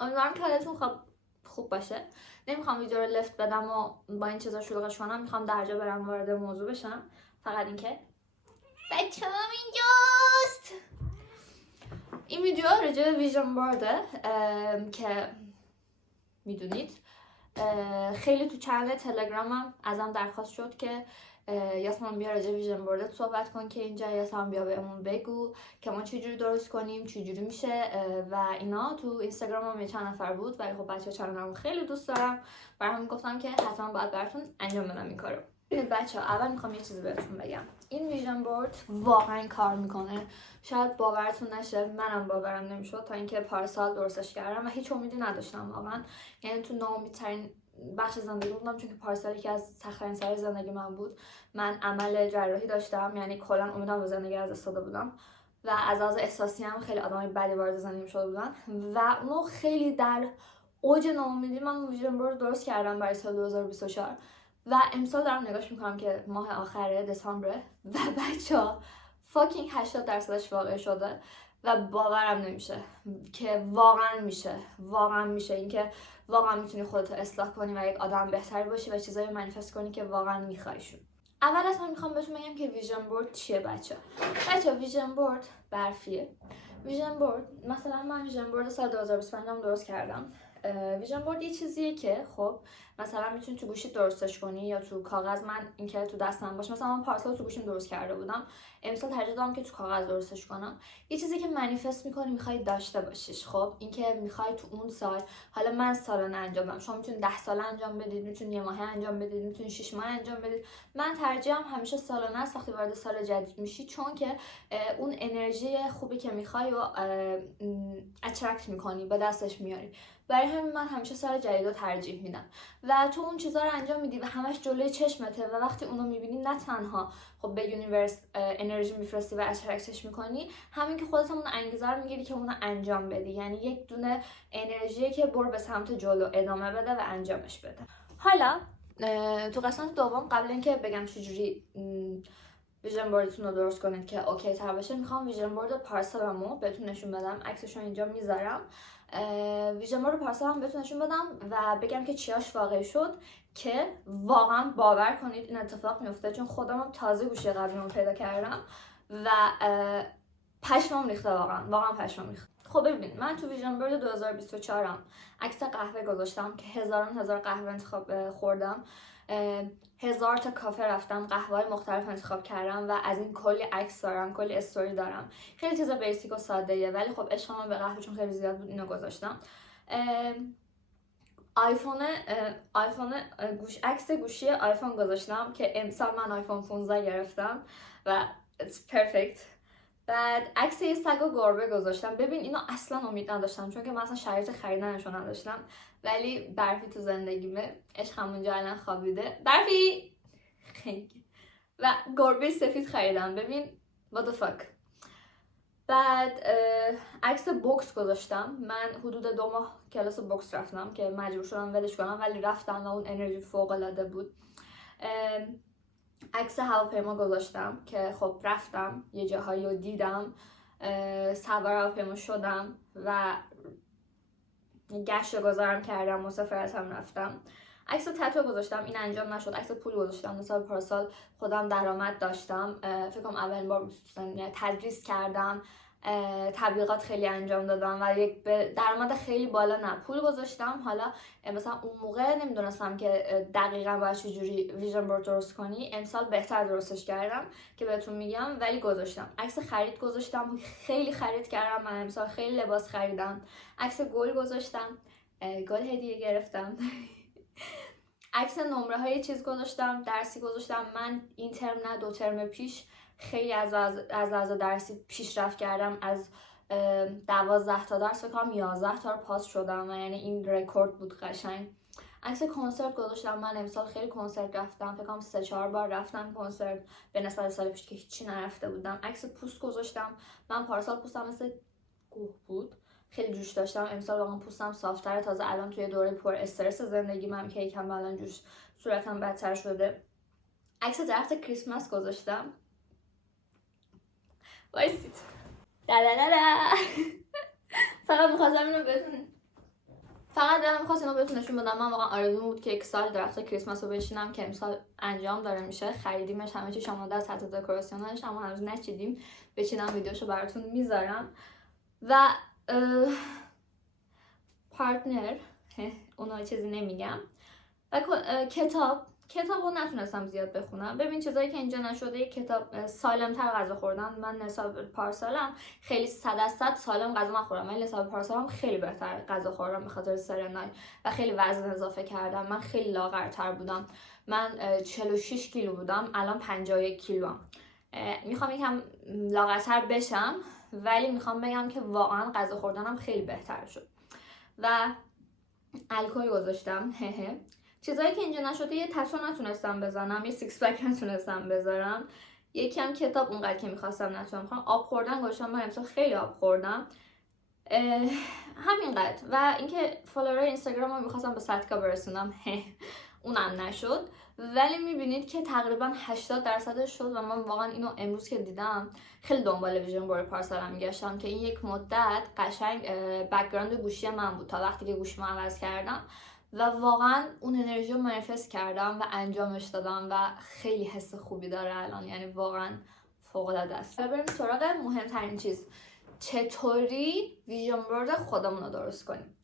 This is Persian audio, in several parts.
امیدوارم که حالتون خوب باشه. نمیخوام ویدیو رو لفت بدم و با این چیزا شلوغش کنم، میخوام درجا برم وارد موضوع بشم. فقط اینکه بچه‌م اینجاست. این ویدیو راجع به ویژن بورده که میدونید خیلی تو چنل تلگرامم ازم درخواست شد که یاسمان بیا راجع ویژن بوردت صحبت کن که اینجا، یاسمان بیا بهمون بگو که ما چجوری درست کنیم، چجوری میشه و اینا. تو اینستاگرامم یه چند نفر بود ولی خب بچه‌ها چنلمو خیلی دوست دارم، برای همین گفتم که حتما باید براتون انجام بدم این کارو. بچه‌ها اول میخوام یه چیزی بهتون بگم. این ویژن بورد واقعا کار میکنه. شاید باورتون نشه، منم باورم نمیشد تا اینکه پارسال درستش کردم و هیچ امیدی نداشتم واقعا. یعنی تو ناامیدترین بخش زندگی بودم، چون که پارسال یکی از سخت‌ترین سال زندگی من بود. من عمل جراحی داشتم، یعنی کلا امیدم به زندگی از دست داده بودم و از لحاظ احساسی هم خیلی آدمای بدی وارد زندگیم شده بودن و اونو خیلی در اوج ناامیدی من اون ویژن بورد درست کردم برای سال 2024 و امسال دارم نگاش میکنم که ماه آخره دسامبره و بچه‌ها فاکینگ 80%ش واقع شده و باورم نمیشه که واقعا میشه اینکه واقعا میتونی خودت اصلاح کنی و یک آدم بهتری باشی و چیزایی رو منیفست کنی که واقعا میخوایشون. اول از من میخوام بهتون بگم که ویژن بورد چیه بچه ویژن بورد برفیه. ویژن بورد مثلا من ویژن بورد سال 2025 هم درست کردم. ویژن بورد یه چیزیه که خب مثلا میتونی تو گوشی درستش کنی یا تو کاغذ. من اینکه تو دستم باشه، مثلا من پارسال تو گوشیم درست کرده بودم، امسال ترجیح دادم که تو کاغذ درستش کنم. یه چیزی که منیفست میکنی میخوای داشته باشیش. خب اینکه میخوای تو اون سال، حالا من سالانه انجام بدم، شما میتونید 10 ساله انجام بدید، میتونید یه ماهه انجام بدید، میتونید 6 ماه انجام بدید. من ترجیحم همیشه سالانه است وقتی وارد سال جدید میشی، چون که اون انرژی خوبی که میخوای و اترکت میکنی، به دستش میاری. برای همین من همیشه سال جدید رو ترجیح میدم و تو اون چیزا رو انجام میدی و همش جلوی چشمته و وقتی اونو میبینی نه تنها خب به یونیورس انرژی میفرستی و اترکتش میکنی، همین که خودت اون انگیزه رو میگیری که اونو انجام بدی. یعنی یک دونه انرژیه که برو به سمت جلو ادامه بده و انجامش بده. حالا تو قسمت دوم، قبل اینکه بگم چجوری ویژن بوردتون رو درست کنید که اوکی تر باشه، میخوام ویژن بورد پارسالمو بهتون نشون بدم. عکسشو اینجا میذارم. ویژن بورد پارسالم بهتون نشون بدم و بگم که چیاش واقعی شد که واقعا باور کنید این اتفاق میفته، چون خودم تازه گوشی قبلیمو پیدا کردم و پشمام ریخته، واقعا پشمام ریخته. خب ببینید، من تو ویژن بورد 2024 م عکس قهوه گذاشتم که هزار قهوه انتخاب خوردم، 1000 تا کافه رفتم، قهوه‌های مختلف انتخاب کردم و از این کلی عکس دارم، کلی استوری دارم. خیلی چیزا بیسیک و ساده‌ایه ولی خب عشقم به قهوه چون خیلی زیاد بود اینو گذاشتم. عکس گوشی آیفون گذاشتم که امسال من آیفون 15 گرفتم و it's perfect. بعد عکس یه سگ و گربه گذاشتم. ببین اینو اصلا امید نداشتم چون که من اصلا شرایط خریدنشو نداشتم، ولی برفی تو زندگیمه، عشقم اونجا الان خوابیده، برفی خیلی، و گربه سفید خریدم. ببین what the fuck. بعد عکس بوکس گذاشتم. من حدود 2 ماه کلاس بوکس رفتم که مجبور شدم ولش کنم، ولی رفتم و اون انرژی فوق العاده بود. عکس هواپیما گذاشتم که خب رفتم یه جاهایی رو دیدم، سوار هواپیما شدم و گشت گذارم کردم، مسافرتم رفتم. عکس تتو گذاشتم، این انجام نشد. عکس پول گذاشتم. مثلا پارسال خودم درآمد داشتم، فکر کنم اولین بار تدریس کردم، تبلیغات خیلی انجام دادم و یک درآمد خیلی بالا نه پول گذاشتم. حالا مثلا اون موقع نمیدونستم که دقیقاً باید چجوری ویژن بورد درست کنی. امسال بهتر درستش کردم که بهتون میگم، ولی گذاشتم. عکس خرید گذاشتم، خیلی خرید کردم من امسال، خیلی لباس خریدم. عکس گل گذاشتم، گل هدیه گرفتم. عکس نمره های چیز گذاشتم، درسی گذاشتم. من این ترم نه 2 ترم پیش خیلی از درسی پیشرفت کردم، از 12 تا درس فکر کنم 11 تا رو پاس شدم و یعنی این رکورد بود قشنگ. عکس کنسرت گذاشتم. من امسال خیلی کنسرت رفتم، فکر کنم 3-4 بار رفتم کنسرت به نسبت سال پیش که هیچی نرفته بودم. عکس پوست گذاشتم. من پارسال پوستم مثل گوه بود، خیلی جوش داشتم. امسال واقعا پوستم صافتره، تازه الان توی دوره پر استرس زندگی من که یکم الان جوش صورتم بدتر شده. عکس درخت کریسمس گذاشتم. وایسید فقط می‌خواستم اینو بهتون فقط دلم می‌خواست اینو بهتون نشون بدم. من واقعا آرزوم بود که یک سال درخت کریسمس رو بچینم که امسال انجام داره میشه. خریدیمش، همه چیش آماده است، حتی دکوراسیونش، اما هنوز نچیدیم. بچینم ویدیوشو براتون میذارم. و پارتنر اونها چیزی نمیگم. و کتابو نتونستم زیاد بخونم. ببین چیزایی که اینجا نشده، یک کتاب سالم تر غذا خوردن. من نسبت پارسالم خیلی 100% سالم غذا نخورم، ولی نسبت پارسالم خیلی بهتر غذا خوردم به خاطر سرنای و خیلی وزن اضافه کردم. من خیلی لاغرتر بودم. من 46 کیلو بودم، الان 51 کیلوام. میخوام یکم لاغرتر بشم، ولی میخوام بگم که واقعا غذا خوردنم خیلی بهتر شد. و الکل گذاشتم. چیزایی که اینجا نشده، یه تتو نتونستم بزنم، یه سیکس پک نتونستم بذارم، یکم کتاب اونقدر که میخواستم نتونستم. آب خوردن گذاشتم، من امسال خیلی آب خوردم، همینقدر. و اینکه فالوورای اینستاگرام رو میخواستم به 100K برسونم، اونم نشد. ولی میبینید که تقریبا 80% شد و من واقعا اینو امروز که دیدم خیلی دنبال ویژن بورد پارسالم میگشتم که این یک مدت قشنگ بک‌گراند گوشی من بود تا وقتی که گوشیمو عوض کردم و واقعا اون انرژی رو منفست کردم و انجامش دادم و خیلی حس خوبی داره الان، یعنی واقعا فوق‌العاده است. بریم سراغ مهمترین چیز، چطوری ویژن بورد خودمون رو درست کنیم.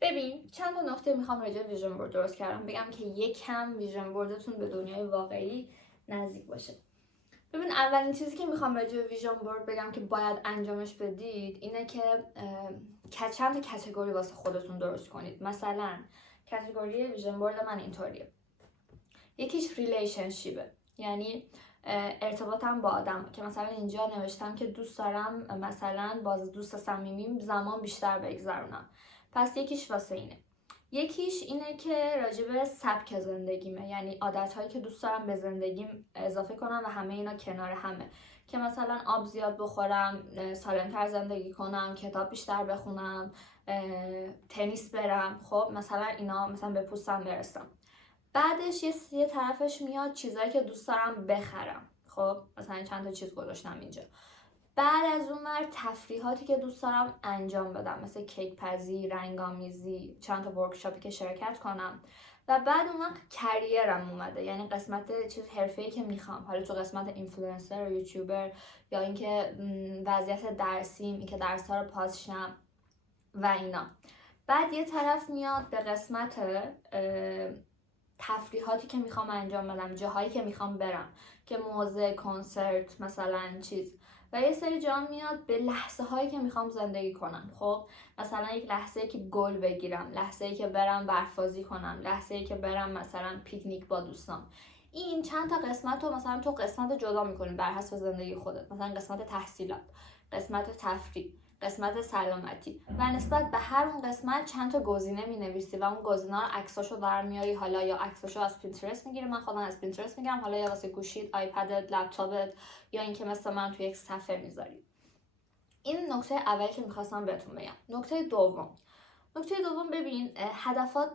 ببین چند تا نکته میخوام راجع به ویژن بورد درست کردم بگم که یکم ویژن بوردتون به دنیای واقعی نزدیک باشه. ببین اولین چیزی که میخوام راجع به ویژن بورد بگم که باید انجامش بدید اینه که چند تا کاتگوری واسه خودتون درست کنید. مثلا کاتگوری ویژن بورد من اینطوریه. یکیش ریلیشنشیپه، یعنی ارتباطم با آدم، که مثلا اینجا نوشتم که دوست دارم مثلا با دوست صمیمیم زمان بیشتر بگذرونم، پس یکیش واسه اینه. یکیش اینه که راجب سبک زندگیمه، یعنی عادتهایی که دوست دارم به زندگیم اضافه کنم و همه اینا کنار همه، که مثلا آب زیاد بخورم، سالمتر زندگی کنم، کتاب بیشتر بخونم، تنیس برم. خب مثلا اینا مثلا به پوستم برسم. بعدش یه طرفش میاد چیزایی که دوست دارم بخرم. خب مثلا چند تا چیز گذاشتم اینجا. بعد از اون ور تفریحاتی که دوست دارم انجام بدم، مثل کیک پزی، رنگامیزی، چند تا ورکشاپی که شرکت کنم. و بعد اون وقت کریرم اومده، یعنی قسمت چیز حرفه‌ای که میخوام، حالا تو قسمت اینفلوئنسر و یوتیوبر یا اینکه وضعیت درسیم، اینکه درس‌ها رو پاس شم و اینا. بعد یه طرف میاد به قسمت تفریحاتی که میخوام انجام بدم، جاهایی که میخوام برم، که موزه، کنسرت مثلا چیز. و یه سری جا میاد به لحظه هایی که میخوام زندگی کنم. خب مثلا یک لحظه‌ای که گل بگیرم، لحظه‌ای که برم برف‌بازی کنم، لحظه‌ای که برم مثلا پیکنیک با دوستان. این چند تا قسمت رو مثلا تو قسمت جدا میکنیم بر حسب زندگی خودت. مثلا قسمت تحصیلات، قسمت تفریح، قسمت سلامتی، و نسبت به هر اون قسمت چند تا گزینه می‌نویسی و اون گزینه‌ها رو عکساشو برمیاری. حالا یا عکساشو از پینترست میگیری، من خودم از پینترست میگیرم، حالا یا واسه گوشیت، آیپدت، لپتاپت، یا اینکه مثلا من توی یک صفحه میذاری. این نکته اولی که می‌خواستم بهتون بگم. نکته دوم ببین هدفات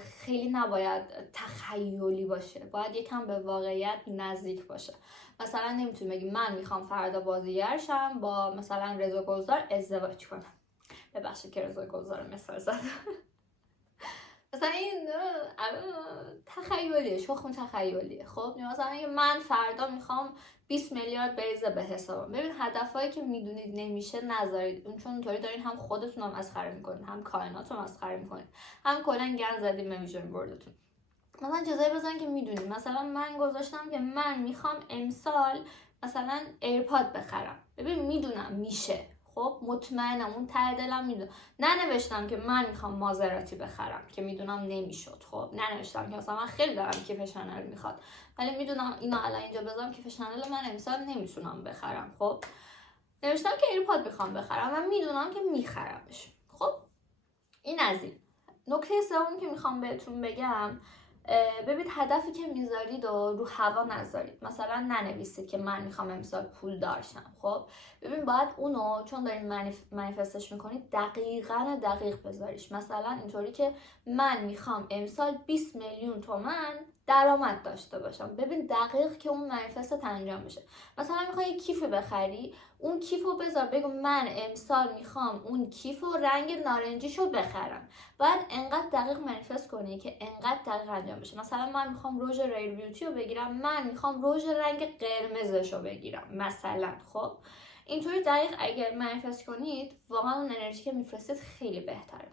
خیلی نباید تخیلی باشه، باید یکم به واقعیت نزدیک باشه. مثلا نمیتونی بگی من میخوام فردا بازیگر شم با مثلا رضا گلزار ازدواج کنم. ببخشید که رضا گلزار مثال زدم. مثلا این تخیلیه، شخم تخیلیه. خب مثلا من فردا میخوام 20 میلیارد بریزه به حسابم. ببین هدفایی که میدونید نمیشه نذارید، اون چون اونطوری دارین هم خودتون رو مسخره میکنید، هم کائنات رو مسخره میکنید، هم کلا گند زدید به ویژن بوردتون. مثلا چیزایی بزنین که میدونید. مثلا من گذاشتم که من میخوام امسال مثلا ایرپاد بخرم. ببین میدونم میشه، خب مطمئنم اون ته دلم میدونم. ننوشتم که من میخوام مازراتی بخرم که میدونم نمیشد. خب ننوشتم که مثلا من خیلی دارم کیف شانل میخواد، ولی میدونم اینو الان اینجا بذارم کیف شانل من امسال نمیتونم بخرم. خب نوشتم که ایرپاد میخوام بخرم و میدونم که میخرمش. خب این از این. نکته سومی که میخوام بهتون بگم، ببین هدفی که میذارید و رو هوا نذارید. مثلا ننویسید که من میخوام امسال پول داشتم. خب ببین باید اونو چون دارین منیفستش میکنید دقیق بذاریش. مثلا اینطوری که من میخوام امسال 20 میلیون تومان درآمد داشته باشم. ببین دقیق که اون منیفستت انجام بشه. مثلا میخوای یه کیف بخری، اون کیفو بذار بگو من امسال میخوام اون کیفو رنگ نارنجیشو بخرم. باید انقدر دقیق منیفست کنی که انقدر دقیق انجام بشه. مثلا من میخوام رژ ریل بیوتی رو بگیرم، من میخوام رژ رنگ قرمزشو بگیرم مثلا. خب اینطوری دقیق اگر منیفست کنید، واقعا اون انرژی که میفرستید خیلی بهتره.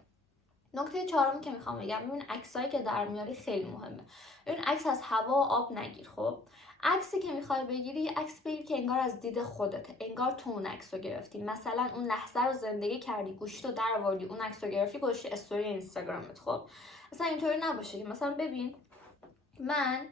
نکته چهارمی که میخوام بگم، ببین عکسایی که در میاری خیلی مهمه. ببین عکس از هوا و آب نگیر. خب عکسی که میخوای بگیری، یه عکس بگیر که انگار از دید خودته، انگار تو اون عکس رو گرفتی، مثلا اون لحظه رو زندگی کردی، گوشت رو در آوردی، اون عکس رو گرفتی گذاشتی استوری اینستاگرامت. خب مثلا اینطوری نباشه که مثلا ببین من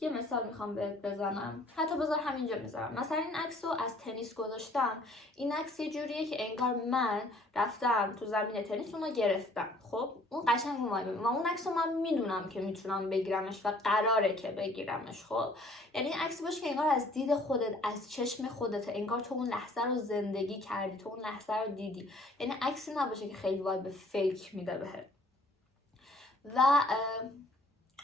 یه مثال میخوام بهت بزنم، حتی بذار همینجا میذارم. مثلا این عکس رو از تنیس گذاشتم، این عکس یه جوریه که انگار من رفتم تو زمین تنیس اونو گرفتم. خب اون قشنگ اومده و اون عکس رو من میدونم که میتونم بگیرمش و قراره که بگیرمش. خب یعنی این عکس باشه که انگار از دید خودت، از چشم خودت، انگار تو اون لحظه رو زندگی کردی، تو اون لحظه رو دیدی. یعنی عکسی نباشه که خیلی وایب فیک میده بهت. و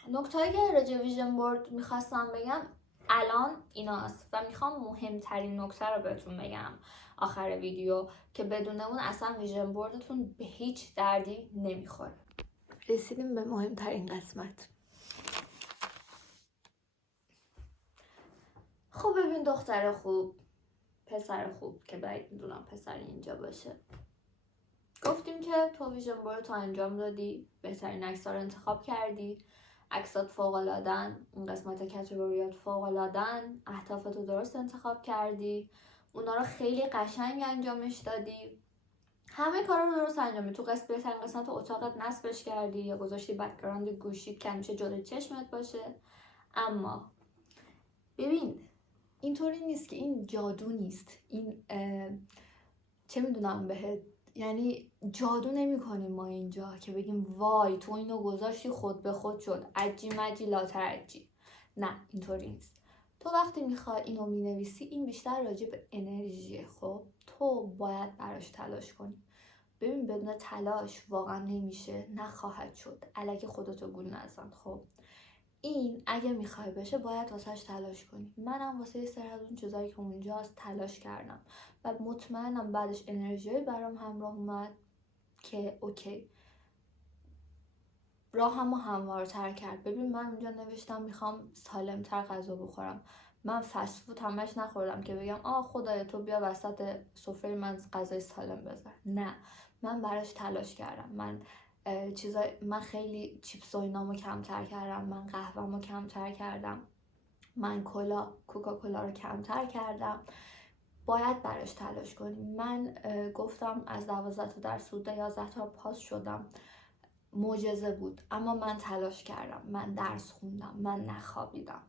نکتهایی که راجع ویژن بورد میخواستم بگم الان ایناست و میخوام مهمترین نکته رو بهتون بگم آخر ویدیو که بدون اون اصلا ویژن بوردتون به هیچ دردی نمیخوره. رسیدیم به مهمترین قسمت. خب ببین دختر خوب، پسر خوب که باید میدونم پسر اینجا باشه، گفتیم که تو ویژن بورد تو انجام دادی، بهترین عکس‌ها رو انتخاب کردی، عکسات فوق‌العاده‌ن، اون قسمت کاتگوریات فوق‌العاده‌ن، اهدافتو درست انتخاب کردی، اونا رو خیلی قشنگ انجامش دادی، همه کارا رو درست انجام دادی. تو بهترین قسمت اتاقت نصبش کردی یا گذاشتی بک‌گراند گوشیت که همیشه جلوی چشمت باشه. اما ببین اینطوری نیست که این جادو نیست، این چه میدونم بهت، یعنی جادو نمی کنیم ما اینجا که بگیم وای تو اینو گذاشتی خود به خود شد، عجی مجی لا ترجی. نه اینطوری نیست. تو وقتی میخوای اینو مینویسی، این بیشتر راجع به انرژیه. خب تو باید براش تلاش کنی. ببین بدون تلاش واقعا نمیشه، نخواهد شد. الکی خودتو گول نزن. خب این اگه میخوای بشه باید واسهش تلاش کنی. منم واسه یه سری از اون چیزایی که اونجاست تلاش کردم و مطمئنم بعدش انرژیایی برام همراه اومد که اوکی راهمو هموارتر کرد. ببین من اونجا نوشتم میخوام سالمتر غذا بخورم. من فست فود همش نخوردم که بگم خدایا تو بیا وسط سفره من غذای سالم بذار. نه من براش تلاش کردم. من خیلی چیپس و اینامو کمتر کردم، من قهوه‌مو کمتر کردم، من کوکاکولا رو کمتر کردم. باید براش تلاش کنیم. من گفتم از 12 تا درس حدود 11 تا پاس شدم، معجزه بود. اما من تلاش کردم، من درس خوندم، من نخوابیدم.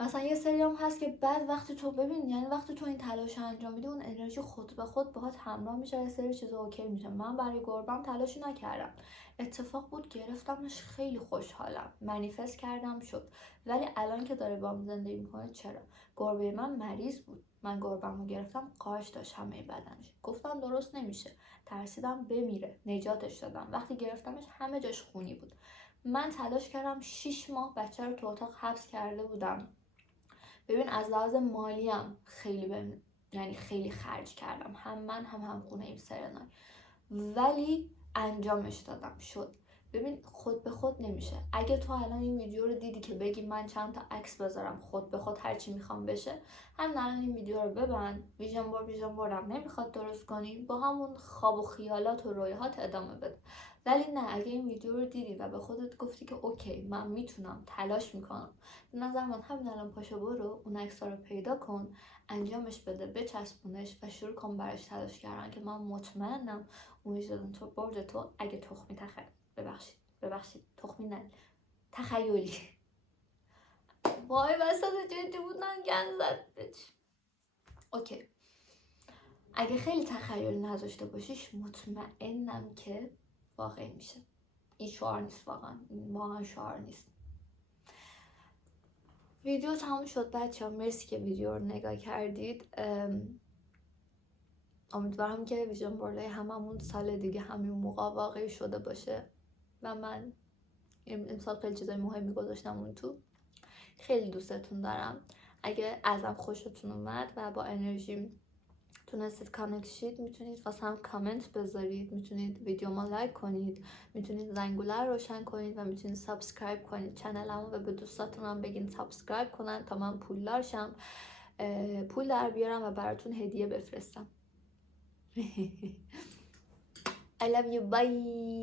مثلا یه سری هم هست که بعد وقتی تو ببین، یعنی وقتی تو این تلاش انجام میدی اون انرژی خود به خود باهات همراه میشه، یه سری چیزا اوکی میشه. من برای گربم تلاشی نکردم، اتفاق بود گرفتمش، خیلی خوشحالم، منیفست کردم شد. ولی الان که داره با من زندگی میکنه، چرا؟ گربه من مریض بود، من گربه‌مو گرفتم قارچ داشت همه بدنش، گفتم درست نمیشه، ترسیدم بمیره، نجاتش دادم. وقتی گرفتمش همه جاش خونی بود. من تلاش کردم 6 ماه بچه رو تو اتاق حبس کرده بودم. ببین از لحاظ مالی هم خیلی یعنی خیلی خرج کردم، هم من هم خونه این سرنای، ولی انجامش دادم شد. ببین خود به خود نمیشه. اگه تو الان این ویدیو رو دیدی که بگی من چند تا عکس بذارم خود به خود هرچی میخوام بشه، هم الان این ویدیو رو ببند. ویژن بوردم نمیخواد درست کنی، با همون خواب و خیالات و رویاهات ادامه بده. ولی نه، اگه این ویدیو رو دیدی و به خودت گفتی که اوکی من میتونم، تلاش میکنم، به نظر من همین الان پاشو برو اون عکس‌ها رو پیدا کن، انجامش بده، بچسبونش و شروع کن براش تلاش کردن که من مطمئنم اون ویژن بورد تو اگه تخمی ببخشید تخمی نه تخیلی وای وسط جدی بودن گند زد اوکی، اگه خیلی تخیل نداشته باشیش مطمئنم که واقعی میشه. این شعار نیست، واقعا شعار نیست. ویدیو تموم شد بچه ها، مرسی که ویدیو رو نگاه کردید. امیدوارم که ویژن بوردهای هممون سال دیگه همین موقع واقعی شده باشه و من امسال خیلی چیزای مهمی گذاشتم اون تو. خیلی دوستتون دارم. اگه ازم خوشتون اومد و با انرژیم تونستید کانکت شید، میتونید واسم کامنت بذارید، میتونید ویدیومو لایک کنید، میتونید زنگوله رو روشن کنید و میتونید سابسکرایب کنید چنلمو و به دوستاتون هم بگین سابسکرایب کنن تا من پولدار شم، پول در بیارم و براتون هدیه بفرستم. I love you. Bye.